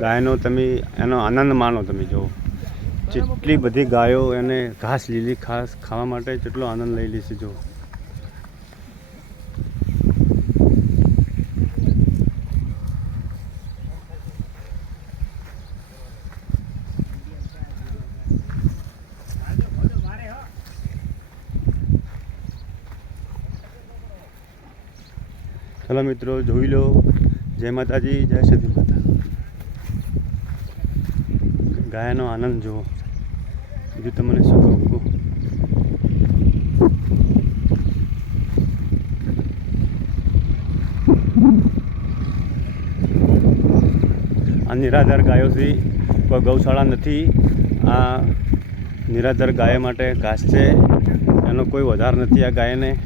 ગાયનો તમે એનો આનંદ માણો. તમે જુઓ જેટલી બધી ગાયો એને ઘાસ લીલી ઘાસ ખાવા માટે કેટલો આનંદ લઈ લે છે. જો ચલો મિત્રો, જોઈ લો. જય માતાજી, જય સતી માતા. ગાયનો આનંદ જુઓ. બીજું તમને શું કહું? આ નિરાધાર ગાયોથી કોઈ ગૌશાળા નથી. આ નિરાધાર ગાય માટે ઘાસ છે, એનો કોઈ વધાર નથી આ ગાયને.